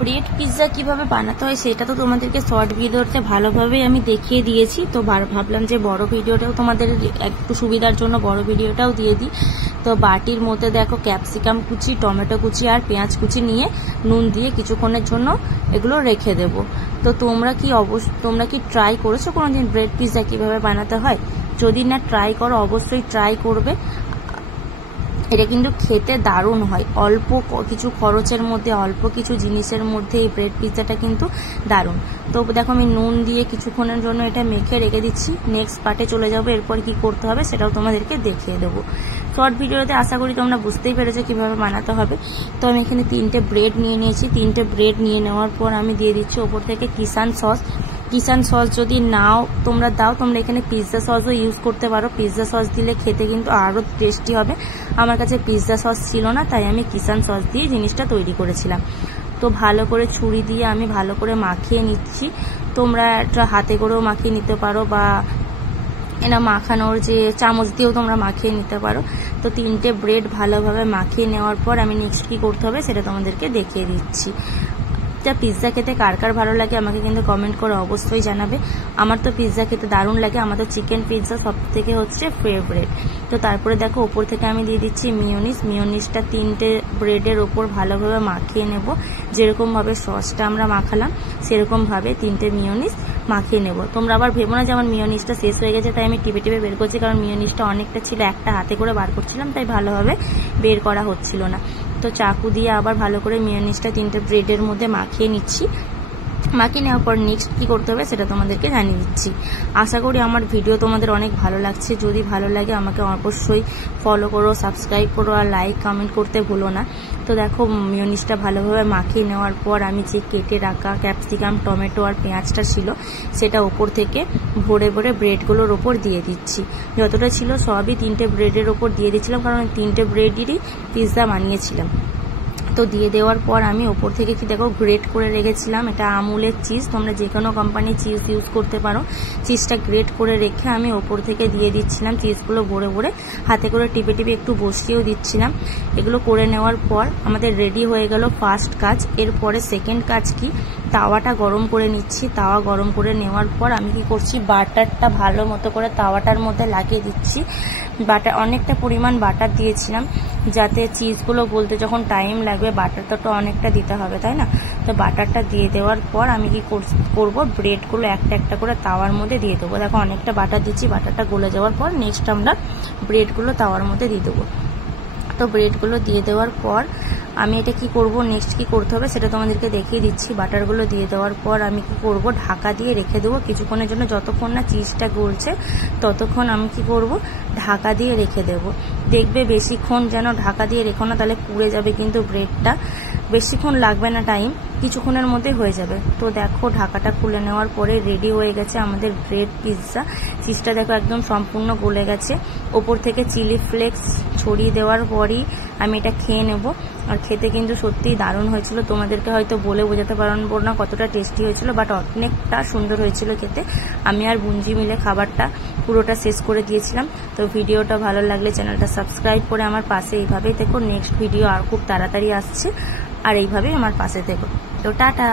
Bread pizza কিভাবে বানাতে হয় সেটা তো তোমাদেরকে শর্ট ভিডিওতে ভালোভাবে আমি দেখিয়ে দিয়েছি। তো ভাবলাম যে বড় ভিডিওটাও তোমাদের একটু সুবিধার জন্য বড় ভিডিওটাও দিয়ে দিই। তো বাটির মধ্যে দেখো ক্যাপসিকাম কুচি, টমেটো কুচি আর পেঁয়াজ কুচি নিয়ে নুন দিয়ে কিছুক্ষণের জন্য এগুলো রেখে দেবো। তো তোমরা কি ট্রাই করেছো কোনোদিন ব্রেড পিৎজা কিভাবে বানাতে হয়? যদি না ট্রাই করো অবশ্যই ট্রাই করবে। এটা কিন্তু খেতে দারুণ হয়, অল্প কিছু খরচের মধ্যে অল্প কিছু জিনিসের মধ্যে এই ব্রেড পিৎজাটা কিন্তু দারুণ। তো দেখো আমি নুন দিয়ে কিছুক্ষণের জন্য এটা মেখে রেখে দিচ্ছি। নেক্সট পার্টে চলে যাবো, এরপর কি করতে হবে সেটাও তোমাদেরকে দেখিয়ে দেবো। শর্ট ভিডিওতে আশা করি তোমরা বুঝতেই পেরেছো কিভাবে বানাতে হবে। তো আমি এখানে 3টে ব্রেড নিয়ে নিয়েছি। 3টে ব্রেড নিয়ে নেওয়ার পর আমি দিয়ে দিচ্ছি ওপর থেকে কিষান সস যদি নাও তোমরা দাও, তোমরা এখানে পিৎজা সসও ইউজ করতে পারো। পিৎজা সস দিলে খেতে কিন্তু আরও টেস্টি হবে। আমার কাছে পিৎজা সস ছিল না, তাই আমি কিষান সস দিয়ে জিনিসটা তৈরি করেছিলাম। তো ভালো করে ছুরি দিয়ে আমি ভালো করে মাখিয়ে নিচ্ছি। তোমরা একটা হাতে করেও মাখিয়ে নিতে পারো বা এটা মাখানোর যে চামচ দিয়েও তোমরা মাখিয়ে নিতে পারো। তো 3টে ব্রেড ভালোভাবে মাখিয়ে নেওয়ার পর আমি নেক্সট কি করতে হবে সেটা তোমাদেরকে দেখিয়ে দিচ্ছি। পিৎজা খেতে কার কার ভালো লাগে আমাকে কিন্তু কমেন্ট করে অবশ্যই জানাবে। আমার তো পিৎজা খেতে দারুণ লাগে, আমার তো চিকেন পিৎজা সব থেকে হচ্ছে ফেভারিট। তো তারপরে দেখো ওপর থেকে আমি দিয়ে দিচ্ছি মিওনিজটা 3টে ব্রেডের ওপর ভালোভাবে মাখিয়ে নেব। যেরকমভাবে সসটা আমরা মাখালাম সেরকমভাবে 3টে মিওনিজ মাখিয়ে নেব। তোমরা আবার ভেবো না যে আমার মিওনিজটা শেষ হয়ে গেছে তাই আমি টিপে বের করছি, কারণ মিওনিজটা অনেকটা ছিল, একটা হাতে করে বার করছিলাম তাই ভালোভাবে বের করা হচ্ছিল না। তো চাকু দিয়ে আবার ভালো করে মিওনিজটা 3টে ব্রেডের মধ্যে মাখিয়ে নিচ্ছি। মাখিয়ে নেওয়ার পর নেক্সট কী করতে হবে সেটা তোমাদেরকে জানিয়ে দিচ্ছি। আশা করি আমার ভিডিও তোমাদের অনেক ভালো লাগছে। যদি ভালো লাগে আমাকে অবশ্যই ফলো করো, সাবস্ক্রাইব করো আর লাইক কমেন্ট করতে ভুলো না। তো দেখো মিওনিজটা ভালোভাবে মাখিয়ে নেওয়ার পর আমি যে কেটে রাখা ক্যাপসিকাম, টমেটো আর পেঁয়াজটা ছিল সেটা ওপর থেকে ভরে ব্রেডগুলোর ওপর দিয়ে দিচ্ছি। যতটা ছিল সবই 3টে ব্রেডের ওপর দিয়ে দিচ্ছিলাম, কারণ 3টে ব্রেডেরই পিৎজা বানিয়েছিলাম। তো দিয়ে দেওয়ার পর আমি ওপর থেকে কি দেখো গ্রেট করে রেখেছিলাম, এটা আমুলের চিজ, তোমরা যে কোনো কোম্পানির চিজ ইউজ করতে পারো। চিজটা গ্রেট করে রেখে আমি ওপর থেকে দিয়ে দিচ্ছিলাম চিজগুলো ভরে হাতে করে টিপে একটু বসিয়েও দিচ্ছিলাম। এগুলো করে নেওয়ার পর আমাদের রেডি হয়ে গেল ফার্স্ট কাজ। এরপরে সেকেন্ড কাজ কি, তাওয়াটা গরম করে নিচ্ছি। তাওয়া গরম করে নেওয়ার পর আমি কি করছি, বাটারটা ভালো মতো করে তাওয়াটার মধ্যে লাগিয়ে দিচ্ছি। বাটার অনেকটা পরিমাণ বাটার দিয়েছিলাম যাতে চিজগুলো বলতে যখন টাইম লাগবে বাটারটা তো অনেকটা দিতে হবে, তাই না? তো বাটারটা দিয়ে দেওয়ার পর আমি কি করব, ব্রেডগুলো একটা করে তাওয়ার মধ্যে দিয়ে দেবো। দেখো অনেকটা বাটার দিচ্ছি, বাটারটা গলে যাওয়ার পর নেক্সট আমরা ব্রেডগুলো তাওয়ার মধ্যে দিয়ে দেবো। তো ব্রেডগুলো দিয়ে দেওয়ার পর আমি এটা কি করব, নেক্সট কি করতে হবে সেটা তোমাদেরকে দেখিয়ে দিচ্ছি। বাটারগুলো দিয়ে দেওয়ার পর আমি কি করব, ঢাকা দিয়ে রেখে দেবো কিছুক্ষণের জন্য। যতক্ষণ না চিজটা গলছে ততক্ষণ আমি কি করব, ঢাকা দিয়ে রেখে দেবো। দেখবে বেশিক্ষণ যেন ঢাকা দিয়ে রেখো না, তাহলে পুড়ে যাবে কিন্তু ব্রেডটা। বেশিক্ষণ লাগবে না, টাইম কিছুক্ষণের মধ্যে হয়ে যাবে। তো দেখো ঢাকাটা খুলে নেওয়ার পরে রেডি হয়ে গেছে আমাদের ব্রেড পিৎজা। চিজটা দেখো একদম সম্পূর্ণ গলে গেছে। ওপর থেকে চিলি ফ্লেক্স ছড়িয়ে দেওয়ার পরই আমি এটা খেয়ে নেব। আর খেতে কিন্তু সত্যিই দারুণ হয়েছিল, তোমাদেরকে হয়তো বলে বোঝাতে পারবো না কতটা টেস্টি হয়েছিল, বাট অনেকটা সুন্দর হয়েছিল খেতে। আমি আর বুঞ্জি মিলে খাবারটা পুরোটা শেষ করে দিয়েছিলাম। তো ভিডিওটা ভালো লাগলে চ্যানেলটা সাবস্ক্রাইব করে আমার পাশে এইভাবেই থেকো। নেক্সট ভিডিও আর খুব তাড়াতাড়ি আসছে, আর এইভাবেই আমার পাশে থেকো। তো টাটা।